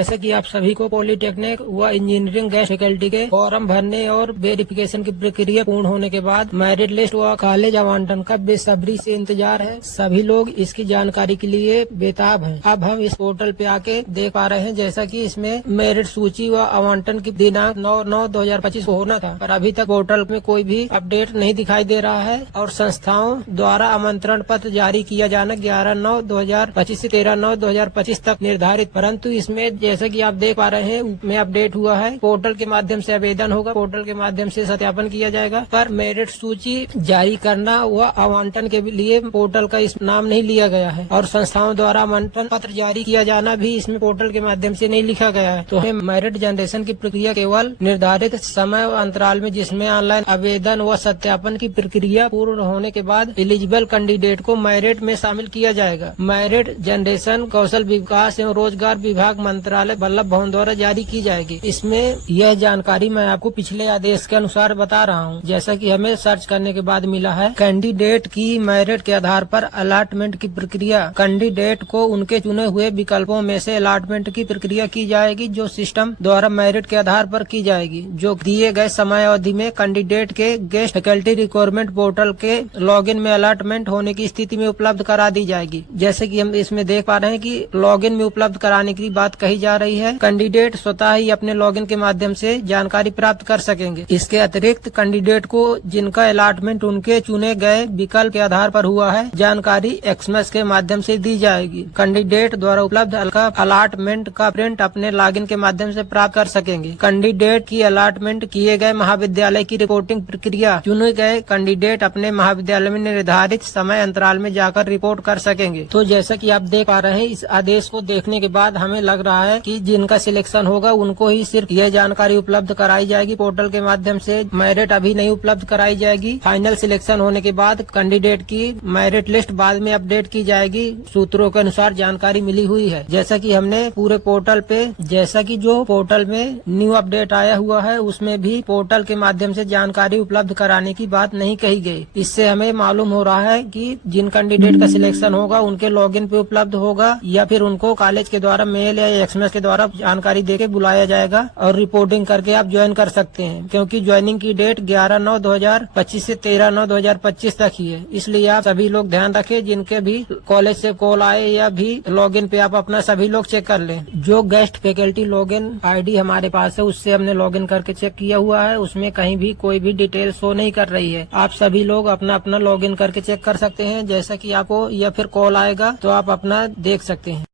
जैसे कि आप सभी को पॉलिटेक्निक व इंजीनियरिंग गेस्ट फैकल्टी के फॉर्म भरने और वेरिफिकेशन की प्रक्रिया पूर्ण होने के बाद मेरिट लिस्ट व कॉलेज आवंटन का बेसब्री से इंतजार है। सभी लोग इसकी जानकारी के लिए बेताब हैं। अब हम इस पोर्टल पे आके देख पा रहे हैं जैसा कि इसमें मेरिट सूची व आवंटन की दिनांक 9/9/2025 को होना था, पर अभी तक पोर्टल में कोई भी अपडेट नहीं दिखाई दे रहा है और संस्थाओं द्वारा आमंत्रण पत्र जारी किया जाना 11/9/2025 से 13/9/2025 तक निर्धारित, परंतु इसमें जैसे कि आप देख पा रहे हैं में अपडेट हुआ है। पोर्टल के माध्यम से आवेदन होगा, पोर्टल के माध्यम से सत्यापन किया जाएगा, पर मेरिट सूची जारी करना व आवंटन के लिए पोर्टल का इस नाम नहीं लिया गया है और संस्थाओं द्वारा आमंत्रण पत्र जारी किया जाना भी इसमें पोर्टल के माध्यम से नहीं लिखा गया है। तो मेरिट जनरेशन की प्रक्रिया केवल निर्धारित समय अंतराल में, जिसमें ऑनलाइन आवेदन व सत्यापन की प्रक्रिया पूर्ण होने के बाद एलिजिबल कैंडिडेट को मेरिट में शामिल किया जाएगा। मेरिट जनरेशन कौशल विकास एवं रोजगार विभाग मंत्रालय वल्लभ भवन द्वारा जारी की जाएगी। इसमें यह जानकारी मैं आपको पिछले आदेश के अनुसार बता रहा हूँ। जैसा कि हमें सर्च करने के बाद मिला है, कैंडिडेट की मेरिट के आधार पर अलॉटमेंट की प्रक्रिया, कैंडिडेट को उनके चुने हुए विकल्पों में से अलॉटमेंट की प्रक्रिया की जाएगी, जो सिस्टम द्वारा मेरिट के आधार पर की जाएगी, जो दिए गए समय अवधि में कैंडिडेट के गेस्ट फैकल्टी रिक्वायरमेंट पोर्टल के लॉगिन में अलॉटमेंट होने की स्थिति में उपलब्ध करा दी जाएगी। जैसे कि हम इसमें देख पा रहे हैं कि लॉगिन में उपलब्ध कराने की बात कही जा रही है। कैंडिडेट स्वतः ही अपने लॉगिन के माध्यम से जानकारी प्राप्त कर सकेंगे। इसके अतिरिक्त कैंडिडेट को जिनका अलॉटमेंट उनके चुने गए विकल्प के आधार पर हुआ है, जानकारी एक्सएमएस के माध्यम से दी जाएगी। कैंडिडेट द्वारा उपलब्ध अलॉटमेंट का प्रिंट अपने लॉगिन के माध्यम से प्राप्त कर सकेंगे। कैंडिडेट की अलॉटमेंट किए गए महाविद्यालय की रिपोर्टिंग प्रक्रिया चुने गए कैंडिडेट अपने महाविद्यालय में निर्धारित समय अंतराल में जाकर रिपोर्ट कर सकेंगे। तो जैसा कि आप देख पा रहे हैं, इस आदेश को देखने के बाद हमें लग रहा है कि जिनका सिलेक्शन होगा उनको ही सिर्फ यह जानकारी उपलब्ध कराई जाएगी पोर्टल के माध्यम से। मेरिट अभी नहीं उपलब्ध कराई जाएगी। फाइनल सिलेक्शन होने के बाद कैंडिडेट की मेरिट लिस्ट बाद में अपडेट की जाएगी। सूत्रों के अनुसार जानकारी मिली हुई है। जैसा कि हमने पूरे पोर्टल पे, जैसा कि जो पोर्टल में न्यू अपडेट आया हुआ है उसमें भी पोर्टल के माध्यम से जानकारी उपलब्ध कराने की बात नहीं कही गई। इससे हमें मालूम हो रहा है कि जिन कैंडिडेट का सिलेक्शन होगा उनके लॉगिन पे उपलब्ध होगा या फिर उनको कॉलेज के द्वारा मेल या एक्सएमएस के द्वारा जानकारी देके बुलाया जाएगा और रिपोर्टिंग करके आप ज्वाइन कर सकते हैं, क्योंकि ज्वाइनिंग की डेट 11/9/2025 से 13/9/2025 तक ही है। इसलिए आप सभी लोग ध्यान रखें, जिनके भी कॉलेज से कॉल आए या भी लॉगिन पे आप अपना सभी लोग चेक कर लें। जो गेस्ट फैकल्टी लॉगिन आईडी हमारे पास है उससे हमने लॉगिन करके चेक किया हुआ है, उसमें कहीं भी कोई भी डिटेल शो नहीं कर रही है। आप सभी लोग अपना अपना लॉगिन करके चेक कर सकते हैं। जैसा कि आपको या फिर कॉल आएगा तो आप अपना देख सकते हैं।